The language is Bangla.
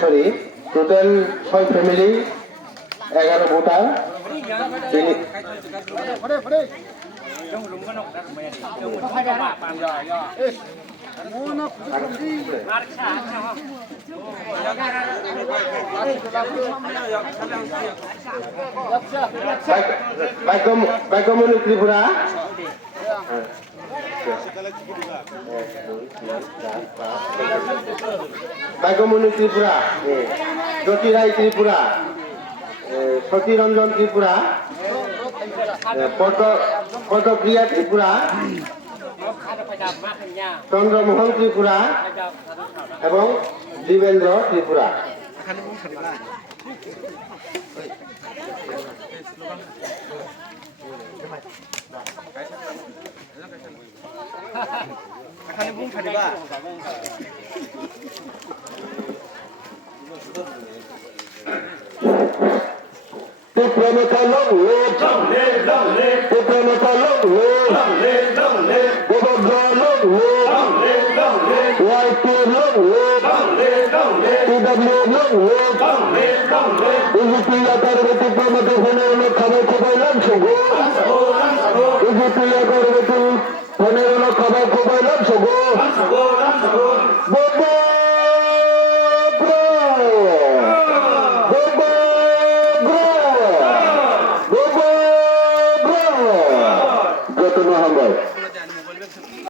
sorry total 6 family 11 voter Baikamoni Tripura Baikamoni Tripura Jyoti Roy Tripura Satiranjan Tripura Padapriya Tripura Chandramohan Tripura এবং জীবেন্দ্র ত্রিপুরা এখানে বুম খানিবা খবর